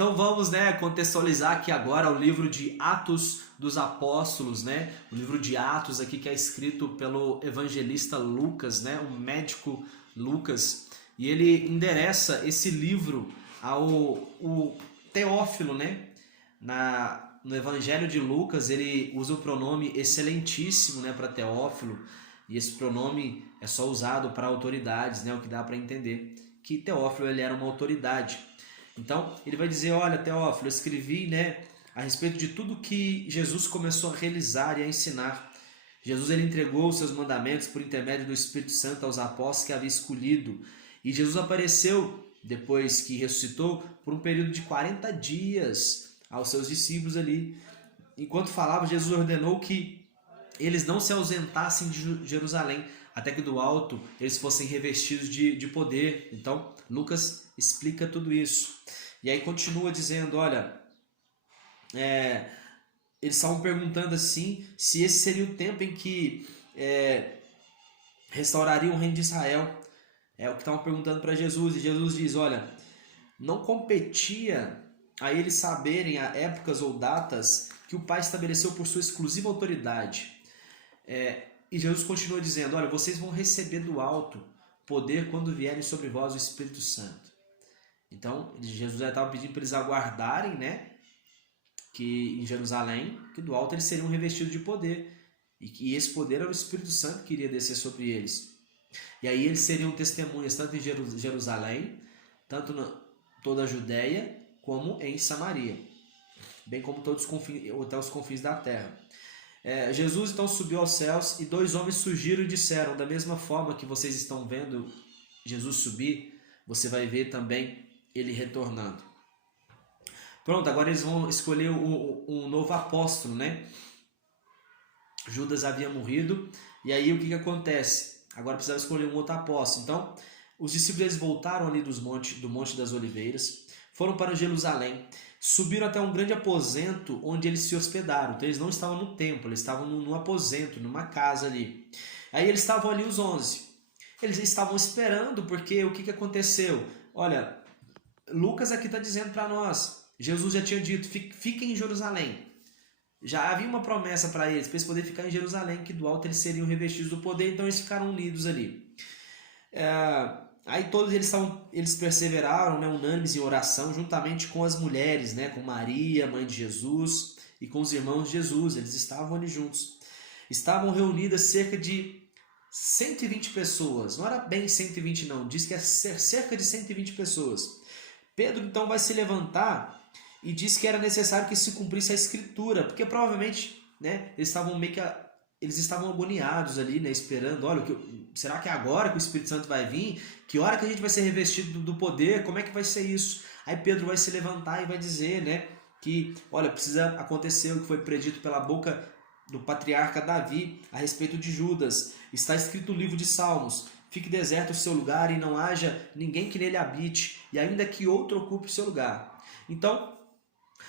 Então vamos, né, contextualizar aqui agora o livro de Atos dos Apóstolos, né? O livro de Atos aqui que é escrito pelo evangelista Lucas, né? O médico Lucas. E ele endereça esse livro ao Teófilo, né? No Evangelho de Lucas ele usa o pronome excelentíssimo, né, para Teófilo. E esse pronome é só usado para autoridades, né? O que dá para entender que Teófilo ele era uma autoridade. Então, ele vai dizer, olha, Teófilo, eu escrevi, né, a respeito de tudo que Jesus começou a realizar e a ensinar. Jesus ele entregou os seus mandamentos por intermédio do Espírito Santo aos apóstolos que havia escolhido. E Jesus apareceu, depois que ressuscitou, por um período de 40 dias aos seus discípulos ali. Enquanto falava, Jesus ordenou que eles não se ausentassem de Jerusalém, até que do alto eles fossem revestidos de poder. Então, Lucas explica tudo isso. E aí continua dizendo, olha, eles estavam perguntando assim, se esse seria o tempo em que restauraria o reino de Israel. É o que estavam perguntando para Jesus. E Jesus diz, olha, não competia a eles saberem a épocas ou datas que o Pai estabeleceu por sua exclusiva autoridade. E Jesus continua dizendo, olha, vocês vão receber do alto poder quando vierem sobre vós o Espírito Santo. Então, Jesus já estava pedindo para eles aguardarem, né, que em Jerusalém, que do alto eles seriam revestidos de poder. E que esse poder era o Espírito Santo que iria descer sobre eles. E aí eles seriam testemunhas tanto em Jerusalém, tanto em toda a Judéia, como em Samaria. Bem como até os confins da terra. Jesus então subiu aos céus e dois homens surgiram e disseram, da mesma forma que vocês estão vendo Jesus subir, você vai ver também ele retornando. Pronto, agora eles vão escolher um novo apóstolo, né? Judas havia morrido, e aí o que acontece? Agora precisava escolher um outro apóstolo. Então, os discípulos eles voltaram ali do Monte das Oliveiras, foram para Jerusalém, subiram até um grande aposento onde eles se hospedaram. Então eles não estavam no templo, eles estavam num aposento, numa casa ali. Aí eles estavam ali os 11. Eles estavam esperando, porque o que aconteceu? Olha, Lucas aqui está dizendo para nós, Jesus já tinha dito, fiquem em Jerusalém. Já havia uma promessa para eles poderem ficar em Jerusalém, que do alto eles seriam revestidos do poder, então eles ficaram unidos ali. Aí todos eles perseveraram, né, unânimes em oração, juntamente com as mulheres, né, com Maria, mãe de Jesus, e com os irmãos de Jesus. Eles estavam ali juntos. Estavam reunidas cerca de 120 pessoas. Não era bem 120 não, diz que é cerca de 120 pessoas. Pedro então vai se levantar e diz que era necessário que se cumprisse a escritura, porque provavelmente, né, eles estavam agoniados ali, né, esperando, olha, será que é agora que o Espírito Santo vai vir? Que hora que a gente vai ser revestido do poder? Como é que vai ser isso? Aí Pedro vai se levantar e vai dizer, né, que, olha, precisa acontecer o que foi predito pela boca do patriarca Davi a respeito de Judas. Está escrito no livro de Salmos, fique deserto o seu lugar e não haja ninguém que nele habite, e ainda que outro ocupe o seu lugar. Então,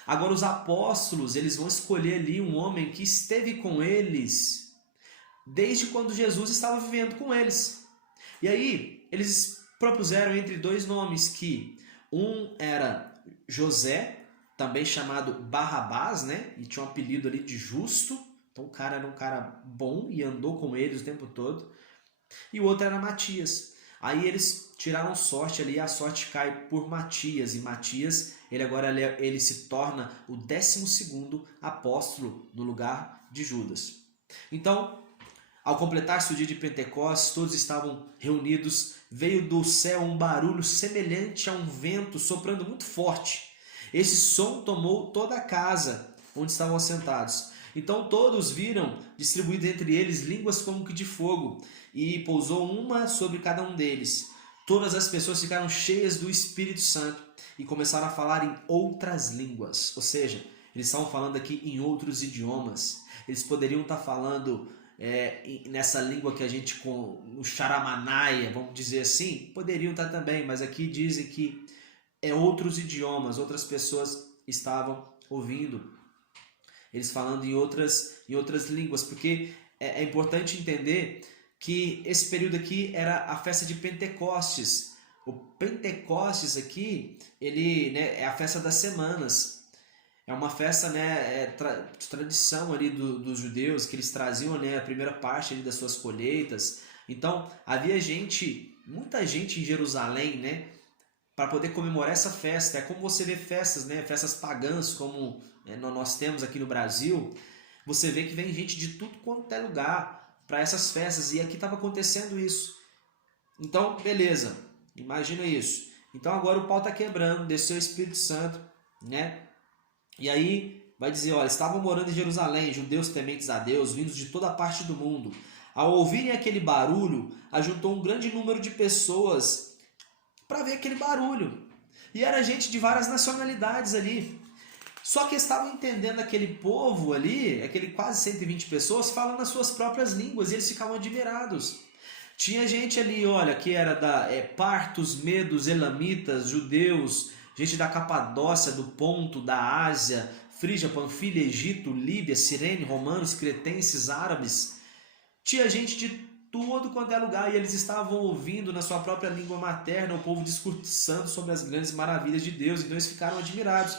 agora os apóstolos, eles vão escolher ali um homem que esteve com eles desde quando Jesus estava vivendo com eles. E aí, eles propuseram entre dois nomes que um era José, também chamado Barrabás, né? E tinha um apelido ali de justo. Então o cara era um cara bom e andou com eles o tempo todo. E o outro era Matias. Aí eles tiraram sorte ali, a sorte cai por Matias. E Matias, ele se torna o 12º apóstolo no lugar de Judas. Então, ao completar-se o dia de Pentecostes, todos estavam reunidos, veio do céu um barulho semelhante a um vento soprando muito forte. Esse som tomou toda a casa onde estavam assentados. Então todos viram distribuídas entre eles línguas como que de fogo, e pousou uma sobre cada um deles. Todas as pessoas ficaram cheias do Espírito Santo e começaram a falar em outras línguas. Ou seja, eles estavam falando aqui em outros idiomas. Eles poderiam estar falando nessa língua que a gente, no Charamanaia, vamos dizer assim, poderiam estar também, mas aqui dizem que outros idiomas, outras pessoas estavam ouvindo eles falando em outras línguas, porque é importante entender que esse período aqui era a festa de Pentecostes, O Pentecostes aqui, ele, né, é a festa das semanas. É uma festa, né, de tradição ali dos judeus, que eles traziam, né, a primeira parte ali das suas colheitas. Então, havia gente, muita gente em Jerusalém, né, para poder comemorar essa festa. É como você vê festas, né, festas pagãs, como nós temos aqui no Brasil. Você vê que vem gente de tudo quanto é lugar para essas festas, e aqui estava acontecendo isso. Então, beleza, imagina isso. Então agora o pau está quebrando, desceu o Espírito Santo, né? E aí vai dizer, olha, estavam morando em Jerusalém, judeus tementes a Deus, vindos de toda parte do mundo. Ao ouvirem aquele barulho, ajuntou um grande número de pessoas para ver aquele barulho. E era gente de várias nacionalidades ali. Só que estavam entendendo aquele povo ali, aquele quase 120 pessoas, falando as suas próprias línguas, e eles ficavam admirados. Tinha gente ali, olha, que era da partos, medos, elamitas, judeus, gente da Capadócia, do Ponto, da Ásia, Frígia, Panfilha, Egito, Líbia, Cirene, romanos, cretenses, árabes. Tinha gente de tudo quanto é lugar, e eles estavam ouvindo na sua própria língua materna o povo discursando sobre as grandes maravilhas de Deus, então eles ficaram admirados.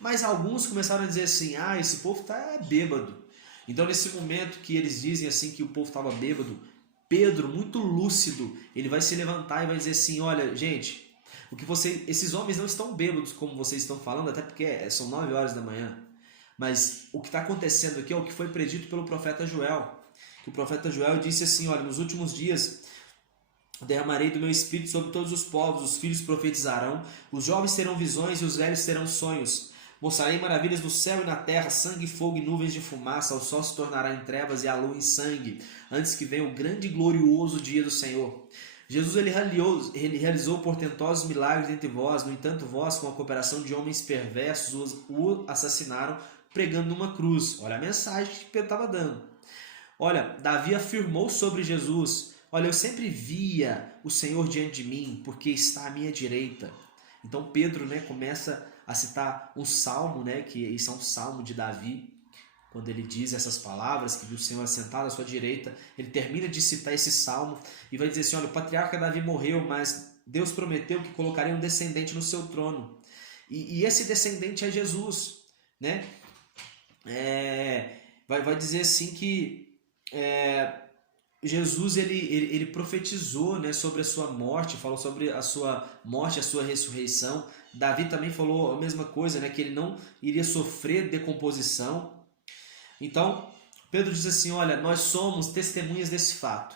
Mas alguns começaram a dizer assim, esse povo está bêbado. Então nesse momento que eles dizem assim que o povo estava bêbado, Pedro, muito lúcido, ele vai se levantar e vai dizer assim, olha, gente, esses homens não estão bêbados como vocês estão falando, até porque são 9 horas da manhã. Mas o que está acontecendo aqui é o que foi predito pelo profeta Joel. O profeta Joel disse assim, olha, nos últimos dias derramarei do meu espírito sobre todos os povos, os filhos profetizarão, os jovens terão visões e os velhos terão sonhos. Mostrarei maravilhas no céu e na terra, sangue, fogo e nuvens de fumaça, o sol se tornará em trevas e a lua em sangue, antes que venha o grande e glorioso dia do Senhor. Jesus ele realizou portentosos milagres entre vós, no entanto vós, com a cooperação de homens perversos, o assassinaram pregando numa cruz. Olha a mensagem que Pedro estava dando. Olha, Davi afirmou sobre Jesus, olha, eu sempre via o Senhor diante de mim, porque está à minha direita. Então Pedro, né, começa a citar um salmo, né, que isso é um salmo de Davi, quando ele diz essas palavras, que viu o Senhor assentado à sua direita, ele termina de citar esse salmo e vai dizer assim, olha, o patriarca Davi morreu, mas Deus prometeu que colocaria um descendente no seu trono. E esse descendente é Jesus, né? Vai dizer assim que Jesus ele profetizou, né, sobre a sua morte, falou sobre a sua morte, a sua ressurreição. Davi também falou a mesma coisa, né, que ele não iria sofrer decomposição. Então, Pedro diz assim, olha, nós somos testemunhas desse fato,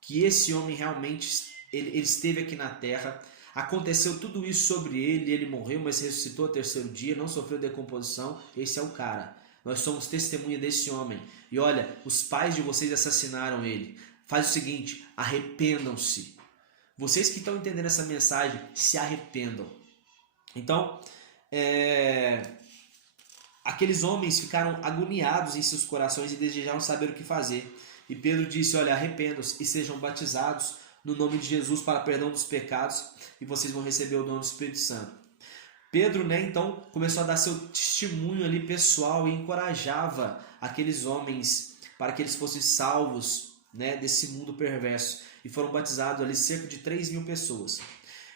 que esse homem realmente ele esteve aqui na terra, aconteceu tudo isso sobre ele morreu, mas ressuscitou ao terceiro dia, não sofreu decomposição, esse é o cara. Nós somos testemunha desse homem. E olha, os pais de vocês assassinaram ele. Faz o seguinte, arrependam-se. Vocês que estão entendendo essa mensagem, se arrependam. Então, aqueles homens ficaram agoniados em seus corações e desejaram saber o que fazer. E Pedro disse, olha, arrependam-se e sejam batizados no nome de Jesus para perdão dos pecados e vocês vão receber o dom do Espírito Santo. Pedro, né, então, começou a dar seu testemunho ali pessoal e encorajava aqueles homens para que eles fossem salvos, né, desse mundo perverso. E foram batizados ali cerca de 3.000 pessoas.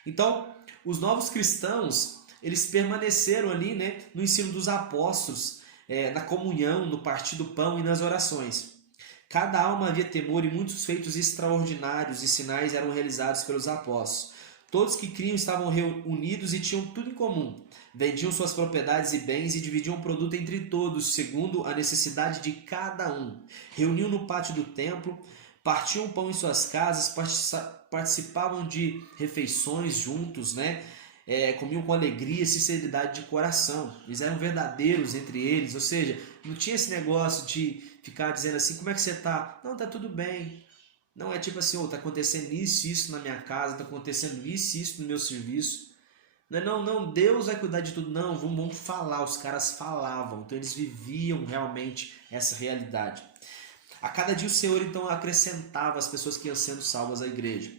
Então, os novos cristãos, eles permaneceram ali, né, no ensino dos apóstolos, na comunhão, no partir do pão e nas orações. Cada alma havia temor e muitos feitos extraordinários e sinais eram realizados pelos apóstolos. Todos que criam estavam reunidos e tinham tudo em comum. Vendiam suas propriedades e bens e dividiam o produto entre todos, segundo a necessidade de cada um. Reuniam no pátio do templo, partiam pão em suas casas, participavam de refeições juntos, né? Comiam com alegria e sinceridade de coração. Eles eram verdadeiros entre eles, ou seja, não tinha esse negócio de ficar dizendo assim, como é que você está? Não, está tudo bem. Não é tipo assim, está acontecendo isso e isso na minha casa, está acontecendo isso e isso no meu serviço. Não, Deus vai cuidar de tudo. Não, vamos falar. Os caras falavam, então eles viviam realmente essa realidade. A cada dia o Senhor então acrescentava as pessoas que iam sendo salvas à igreja.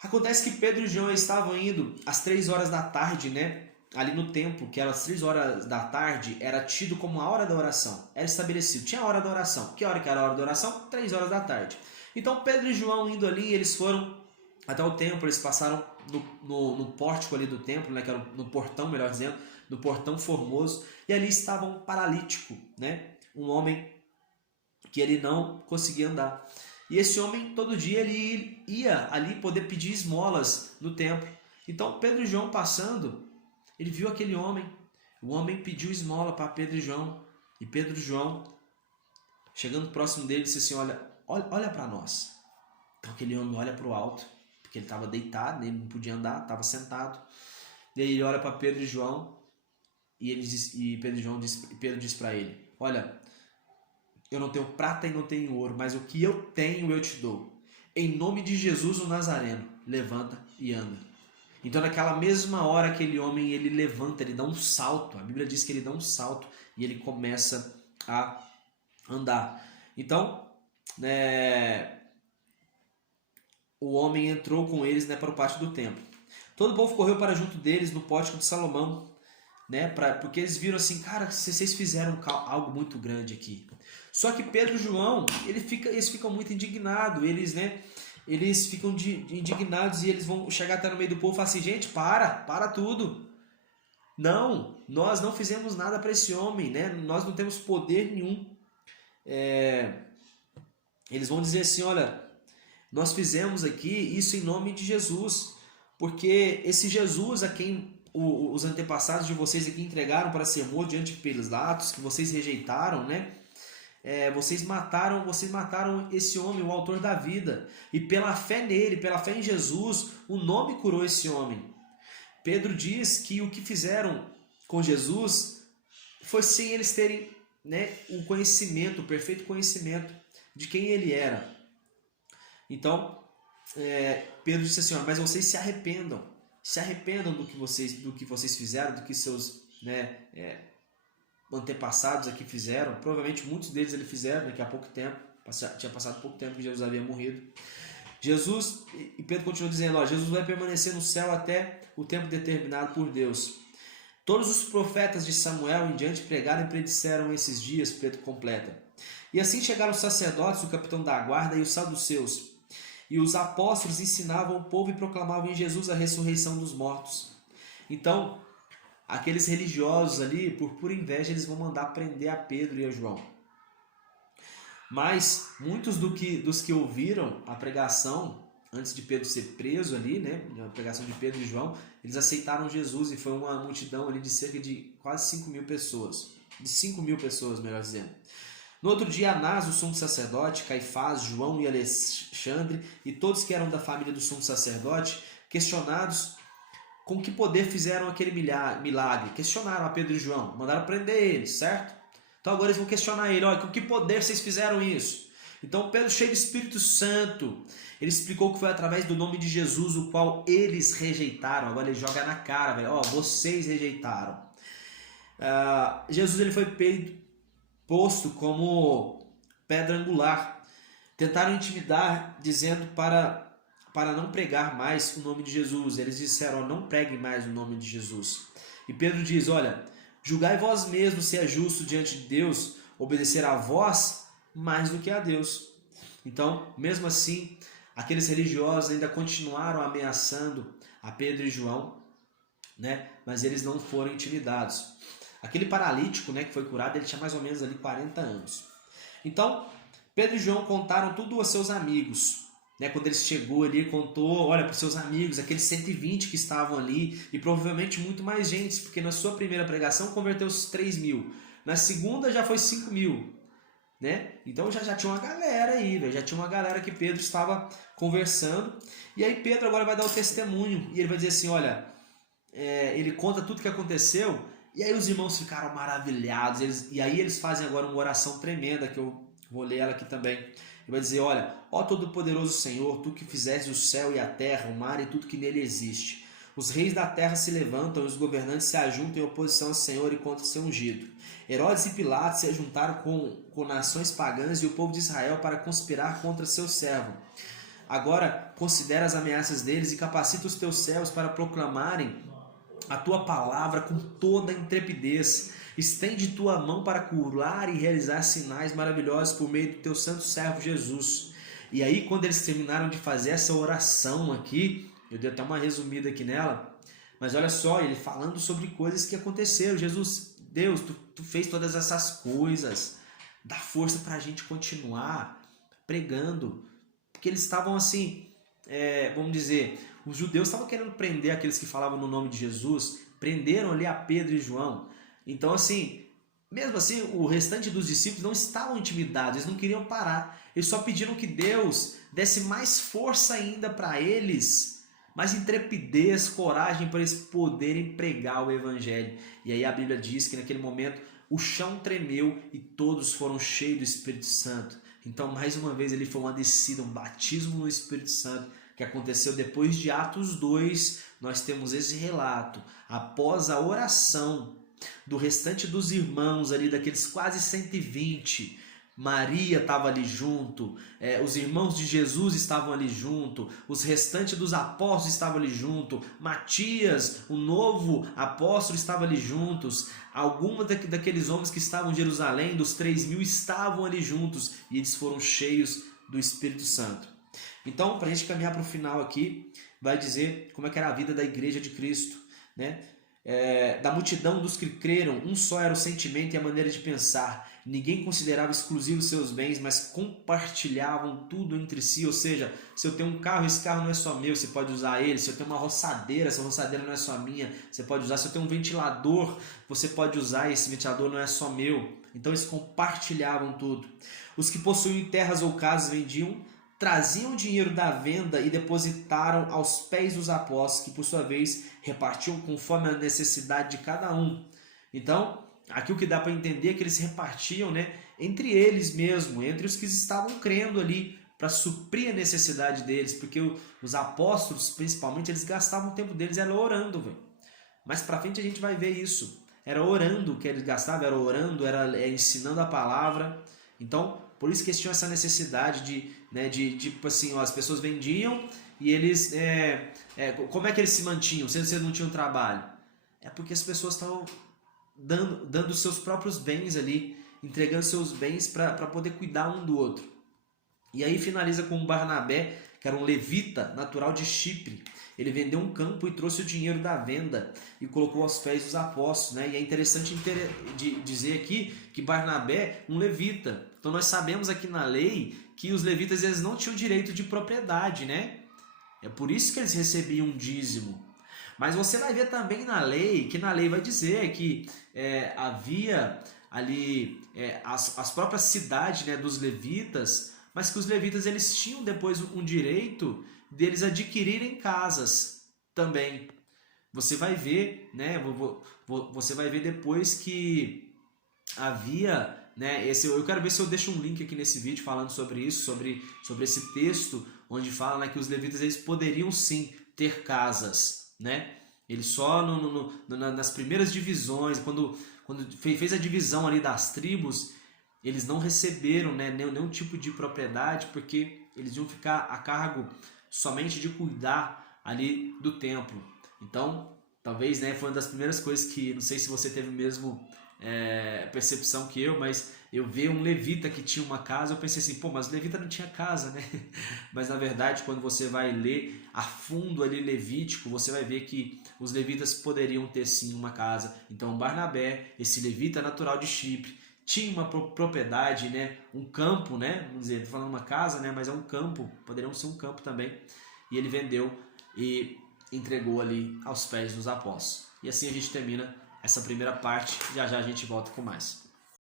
Acontece que Pedro e João estavam indo às 3 horas da tarde, né? Ali no templo, que era às 3 horas da tarde, era tido como a hora da oração. Era estabelecido, tinha a hora da oração. Que hora que era a hora da oração? 3 horas da tarde. Então Pedro e João indo ali, eles foram até o templo, eles passaram no pórtico ali do templo, né, que era no portão, melhor dizendo, no portão formoso, e ali estava um paralítico, né, um homem que ele não conseguia andar. E esse homem, todo dia, ele ia ali poder pedir esmolas no templo. Então, Pedro e João passando, ele viu aquele homem. O homem pediu esmola para Pedro e João. E Pedro e João, chegando próximo dele, disse assim, olha para nós. Então, aquele homem olha para o alto, porque ele estava deitado, ele não podia andar, estava sentado. E aí ele olha para Pedro e João, e Pedro diz para ele, olha, eu não tenho prata e não tenho ouro, mas o que eu tenho eu te dou. Em nome de Jesus o Nazareno, levanta e anda. Então naquela mesma hora aquele homem, ele levanta, ele dá um salto. A Bíblia diz que ele dá um salto e ele começa a andar. Então, o homem entrou com eles, né, para o pátio do templo. Todo o povo correu para junto deles no pórtico de Salomão, né, porque eles viram assim, cara, vocês fizeram algo muito grande aqui. Só que Pedro e João, eles ficam muito indignados, eles ficam indignados e eles vão chegar até no meio do povo e falar assim, gente, para tudo. Não, nós não fizemos nada para esse homem, né? Nós não temos poder nenhum. Eles vão dizer assim, olha, nós fizemos aqui isso em nome de Jesus, porque esse Jesus a quem os antepassados de vocês aqui entregaram para ser morto diante de Pilatos, que vocês rejeitaram, né? Vocês mataram esse homem, o autor da vida, e pela fé nele, pela fé em Jesus, o nome curou esse homem. Pedro diz que o que fizeram com Jesus foi sem eles terem, né, o conhecimento, o perfeito conhecimento de quem ele era. Então, Pedro disse assim, mas vocês se arrependam do que vocês fizeram, do que seus, né, antepassados aqui fizeram. Provavelmente muitos deles ele fizeram daqui a pouco tempo, tinha passado pouco tempo que Jesus havia morrido. E Pedro continua dizendo, Jesus vai permanecer no céu até o tempo determinado por Deus. Todos os profetas de Samuel em diante pregaram e predisseram esses dias, Pedro completa. E assim chegaram os sacerdotes, o capitão da guarda e os saduceus. E os apóstolos ensinavam o povo e proclamavam em Jesus a ressurreição dos mortos. Então, aqueles religiosos ali, por pura inveja, eles vão mandar prender a Pedro e a João. Mas muitos dos que ouviram a pregação, antes de Pedro ser preso ali, né, a pregação de Pedro e João, eles aceitaram Jesus e foi uma multidão ali de cerca de quase 5.000 pessoas. De 5.000 pessoas, melhor dizendo. No outro dia, Anás, o sumo sacerdote, Caifás, João e Alexandre e todos que eram da família do sumo sacerdote, questionados com que poder fizeram aquele milagre. Questionaram a Pedro e João, mandaram prender eles, certo? Então agora eles vão questionar ele, olha, com que poder vocês fizeram isso? Então Pedro, cheio do Espírito Santo, ele explicou que foi através do nome de Jesus, o qual eles rejeitaram. Agora ele joga na cara, velho, vocês rejeitaram. Jesus ele foi posto como pedra angular. Tentaram intimidar, dizendo para não pregar mais o nome de Jesus. Eles disseram, não preguem mais o nome de Jesus. E Pedro diz, olha, julgai vós mesmos se é justo diante de Deus obedecer a vós mais do que a Deus. Então, mesmo assim, aqueles religiosos ainda continuaram ameaçando a Pedro e João, né? Mas eles não foram intimidados. Aquele paralítico, né, que foi curado, ele tinha mais ou menos ali 40 anos. Então, Pedro e João contaram tudo aos seus amigos. Né, quando ele chegou ali, contou, olha, para os seus amigos, aqueles 120 que estavam ali, e provavelmente muito mais gente, porque na sua primeira pregação converteu os 3.000. Na segunda já foi 5.000. Né? Então já tinha uma galera aí, já tinha uma galera que Pedro estava conversando. E aí Pedro agora vai dar o testemunho, e ele vai dizer assim, olha, ele conta tudo que aconteceu. E aí os irmãos ficaram maravilhados, e aí eles fazem agora uma oração tremenda, que eu vou ler ela aqui também. Ele vai dizer, olha, ó Todo-Poderoso Senhor, tu que fizeste o céu e a terra, o mar e tudo que nele existe. Os reis da terra se levantam e os governantes se ajuntam em oposição ao Senhor e contra o seu ungido. Herodes e Pilatos se ajuntaram com nações pagãs e o povo de Israel para conspirar contra seu servo. Agora considera as ameaças deles e capacita os teus servos para proclamarem a tua palavra com toda a intrepidez. Estende tua mão para curar e realizar sinais maravilhosos por meio do teu santo servo Jesus. E aí, quando eles terminaram de fazer essa oração aqui, Eu dei até uma resumida aqui nela, mas olha só, ele falando sobre coisas que aconteceram. Jesus, Deus, tu fez todas essas coisas, dá força para a gente continuar pregando, porque eles estavam assim, vamos dizer, os judeus estavam querendo prender aqueles que falavam no nome de Jesus, prenderam ali a Pedro e João. Então assim, mesmo assim, o restante dos discípulos não estavam intimidados, eles não queriam parar, eles só pediram que Deus desse mais força ainda para eles, mais intrepidez, coragem para eles poderem pregar o evangelho. E aí a Bíblia diz que naquele momento o chão tremeu e todos foram cheios do Espírito Santo. Então, mais uma vez, ele foi uma descida, um batismo no Espírito Santo, que aconteceu depois de Atos 2. Nós temos esse relato, após a oração do restante dos irmãos ali, daqueles quase 120, Maria estava ali junto, os irmãos de Jesus estavam ali junto, os restantes dos apóstolos estavam ali junto, Matias, o novo apóstolo, estava ali juntos, alguns daqueles homens que estavam em Jerusalém, dos 3.000, estavam ali juntos, e eles foram cheios do Espírito Santo. Então, para a gente caminhar para o final aqui, vai dizer como é que era a vida da igreja de Cristo, né? Da multidão dos que creram, um só era o sentimento e a maneira de pensar. Ninguém considerava exclusivos seus bens, mas compartilhavam tudo entre si. Ou seja, se eu tenho um carro, esse carro não é só meu, você pode usar ele. Se eu tenho uma roçadeira, essa roçadeira não é só minha, você pode usar. Se eu tenho um ventilador, você pode usar, esse ventilador não é só meu. Então eles compartilhavam tudo. Os que possuíam terras ou casas vendiam, traziam o dinheiro da venda e depositaram aos pés dos apóstolos, que por sua vez repartiam conforme a necessidade de cada um. Então, aqui o que dá para entender é que eles repartiam, né, entre eles mesmo, entre os que estavam crendo ali, para suprir a necessidade deles, porque os apóstolos, principalmente, eles gastavam o tempo deles era orando, velho. Mas para frente a gente vai ver isso. Era orando que eles gastavam, era orando, era ensinando a palavra. Então, por isso que eles tinham essa necessidade de tipo assim, ó, as pessoas vendiam e eles, como é que eles se mantinham, se eles não tinham trabalho? É porque as pessoas estavam dando seus próprios bens ali, entregando seus bens para poder cuidar um do outro. E aí finaliza com Barnabé, que era um levita natural de Chipre. Ele vendeu um campo e trouxe o dinheiro da venda e colocou aos pés dos apóstolos, né? E é interessante dizer aqui que Barnabé, um levita. Então nós sabemos aqui na lei que os levitas eles não tinham direito de propriedade, né? É por isso que eles recebiam um dízimo. Mas você vai ver também na lei, que na lei vai dizer que havia ali as próprias cidades, né, dos levitas, mas que os levitas eles tinham depois um direito deles adquirirem casas também. Você vai ver, né, você vai ver depois que havia, né, eu quero ver se eu deixo um link aqui nesse vídeo falando sobre isso, sobre esse texto, onde fala, né, que os levitas eles poderiam sim ter casas, né? Eles só nas primeiras divisões, quando fez a divisão ali das tribos, eles não receberam, né, nenhum tipo de propriedade, porque eles iam ficar a cargo somente de cuidar ali do templo. Então, talvez, né, foi uma das primeiras coisas que, não sei se você teve mesmo percepção que eu, mas eu vi um levita que tinha uma casa, eu pensei assim, pô, mas o levita não tinha casa, né? Mas na verdade, quando você vai ler a fundo ali Levítico, você vai ver que os levitas poderiam ter sim uma casa. Então Barnabé, esse levita natural de Chipre, tinha uma propriedade, né? Um campo, né? Vamos dizer, estou falando uma casa, né? Mas é um campo, poderia ser um campo também. E ele vendeu e entregou ali aos pés dos apóstolos. E assim a gente termina essa primeira parte, já já a gente volta com mais.